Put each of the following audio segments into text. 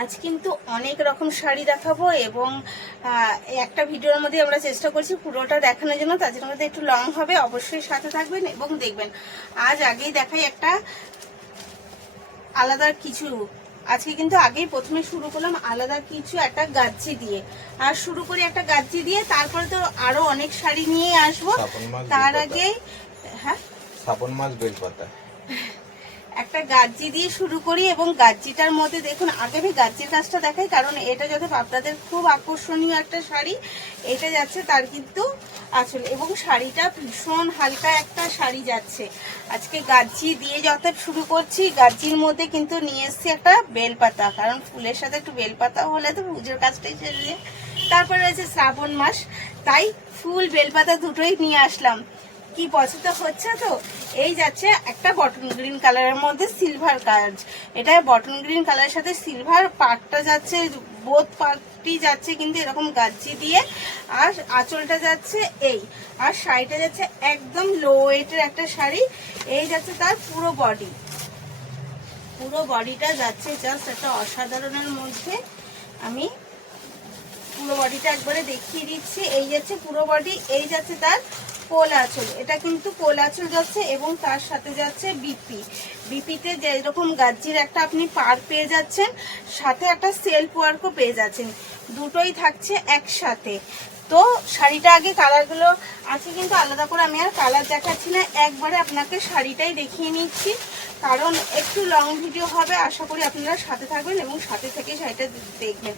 আজ কিন্তু অনেক রকম শাড়ি দেখাবো এবং একটা ভিডিওর মধ্যে আমরা চেষ্টা করছি পুরোটা দেখানোর জন্য, তার জন্য একটু লং হবে, অবশ্যই সাথে থাকবেন এবং দেখবেন। আজ আগেই দেখাই একটা আলাদা কিছু, আজকে কিন্তু আগেই প্রথমে শুরু করলাম আলাদা কিছু একটা গাজ্জি দিয়ে, আর শুরু করি একটা গাজ্জি দিয়ে, তারপরে তো আরো অনেক শাড়ি নিয়ে আসবো। তার আগে হ্যাঁ শ্রাবণ মাস বেলপাতা একটা গাজ্জি দিয়ে শুরু করি এবং গাজ্জিটার মধ্যে দেখুন আগে আমি গাজ্জির কাজটা দেখাই, কারণ এটা যাতে আপনাদের খুব আকর্ষণীয় একটা শাড়ি। এটা যাচ্ছে তার কিন্তু আসলে, এবং শাড়িটা ভীষণ হালকা একটা শাড়ি যাচ্ছে। আজকে গাজ্জি দিয়ে যত শুরু করছি, গাজ্জির মধ্যে কিন্তু নিয়ে এসছি একটা বেলপাতা, কারণ ফুলের সাথে একটু বেলপাতা হলে তো পুজোর কাজটাই সেরে যায়। তারপরে রয়েছে শ্রাবণ মাস, তাই ফুল বেলপাতা দুটোই নিয়ে আসলাম। কি পছন্দ হচ্ছে তো? এই যাচ্ছে একটা বটন গ্রিন কালারের মধ্যে সিলভার কাজ, এটা বটন গ্রিন কালারের সাথে সিলভার পাটটা যাচ্ছে, বোথ পার্টটি যাচ্ছে কিন্তু এরকম গাজ্জি দিয়ে, আর আঁচলটা যাচ্ছে এই, আর শাড়িটা যাচ্ছে একদম লো ওয়েটের একটা শাড়ি। এই যাচ্ছে তার পুরো বডি, পুরো বডিটা যাচ্ছে জাস্ট একটা অসাধারণের মধ্যে। আমি পুরো বডিটা একবারে দেখিয়ে দিচ্ছি। এই যাচ্ছে পুরো বডি, এই যাচ্ছে তার কোল আঁচল, এটা কিন্তু কোল আঁচল যাচ্ছে এবং তার সাথে যাচ্ছে বিপি। বিপিতে যেরকম গাজ্জির একটা আপনি পার পেয়ে যাচ্ছেন, সাথে একটা সেলফ ওয়ার্কও পেয়ে যাচ্ছেন, দুটোই থাকছে একসাথে। তো শাড়িটা আগে কালারগুলো আছে কিন্তু আলাদা করে আমি আর কালার দেখাচ্ছি না, একবারে আপনাকে শাড়িটাই দেখিয়ে নিচ্ছি, কারণ একটু লং ভিডিও হবে। আশা করি আপনারা সাথে থাকবেন এবং সাথে থেকে শাড়িটা দেখবেন।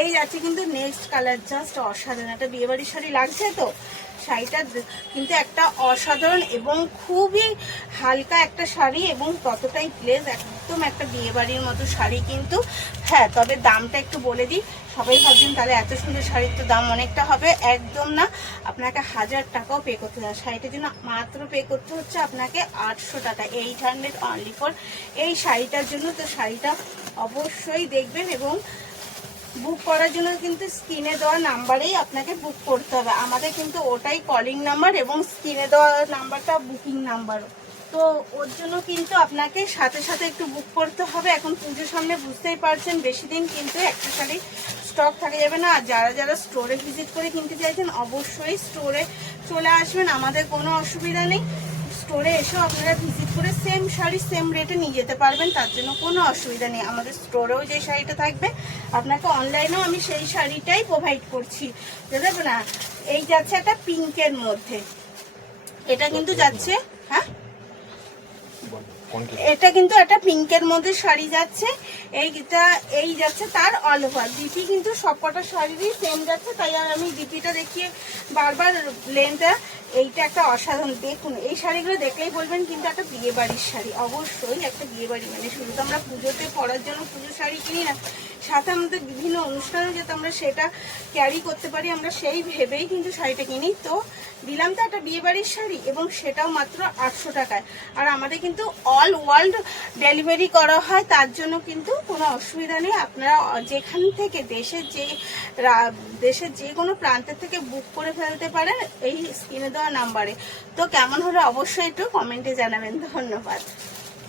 এই যাচ্ছে কিন্তু নেক্সট কালার, জাস্ট অসাধারণ একটা বিয়েবাড়ির শাড়ি লাগছে তো। শাড়িটা কিন্তু একটা অসাধারণ এবং খুবই হালকা একটা শাড়ি এবং ততটাই প্লেস, একদম একটা বিয়েবাড়ির মতো শাড়ি কিন্তু। হ্যাঁ, তবে দামটা একটু বলে দিই, সবাই ভাবছেন তাহলে এত সুন্দর শাড়ির তো দাম অনেকটা হবে, একদম না। আপনাকে 1000 টাকাও পে করতে হবে, শাড়িটার জন্য মাত্র পে করতে হচ্ছে আপনাকে 800 টাকা, 800 অনলি ফর এই শাড়িটার জন্য। তো শাড়িটা অবশ্যই দেখবেন এবং বুক করার জন্য কিন্তু স্ক্রিনে দেওয়া নাম্বারেই আপনাকে বুক করতে হবে। আমাদের কিন্তু ওটাই কলিং নাম্বার এবং স্ক্রিনে দেওয়া নাম্বারটা বুকিং নাম্বারও। তো ওর জন্য কিন্তু আপনাকে সাথে সাথে একটু বুক করতে হবে। এখন পুজোর সামনে বুঝতেই পারছেন, বেশি দিন কিন্তু একটা শাড়ি স্টক থাকা যাবে না। আর যারা যারা স্টোরে ভিজিট করে কিনতে চাইছেন অবশ্যই স্টোরে চলে আসবেন, আমাদের কোনো অসুবিধা নেই। স্টোরে এসেও আপনারা ভিজিট করে সেম শাড়ি সেম রেটে নিয়ে যেতে পারবেন, তার জন্য কোনো অসুবিধা নেই। আমাদের স্টোরেও যে শাড়িটা থাকবে আপনাকে অনলাইনেও আমি সেই শাড়িটাই প্রোভাইড করছি, বুঝতে না। এই যাচ্ছে একটা পিঙ্কের মধ্যে, এটা কিন্তু যাচ্ছে, হ্যাঁ এটা কিন্তু একটা পিঙ্কের মধ্যে শাড়ি যাচ্ছে। এইটা এই যাচ্ছে তার অল ওভার ডিপি, কিন্তু সবকটা শাড়িরই সেম যাচ্ছে, তাই আর আমি ডিপিটা দেখিয়ে বারবার লেনটা। এইটা একটা অসাধারণ, দেখুন এই শাড়িগুলো দেখলেই বলবেন কিন্তু একটা বিয়ে বাড়ির শাড়ি, অবশ্যই একটা বিয়ে বাড়ি। মানে শুধু তো আমরা পুজোতে পরার জন্য পুজোর শাড়ি কিনি না, সাথে আমাদের বিভিন্ন অনুষ্ঠানেও যাতে আমরা সেটা ক্যারি করতে পারি, আমরা সেই ভেবেই কিন্তু শাড়িটা কিনি। তো দিলাম তো একটা বিয়ে বাড়ির শাড়ি এবং সেটাও মাত্র 800 টাকায়। আর আমাদের কিন্তু অল ওয়ার্ল্ড ডেলিভারি করা হয়, তার জন্য কিন্তু কোনো অসুবিধা নেই। আপনারা যেখান থেকে দেশের যে কোনো প্রান্তের থেকে বুক করে ফেলতে পারেন এই স্ক্রিনে দেওয়া নাম্বারে। তো কেমন হলো অবশ্যই একটু কমেন্টে জানাবেন। ধন্যবাদ।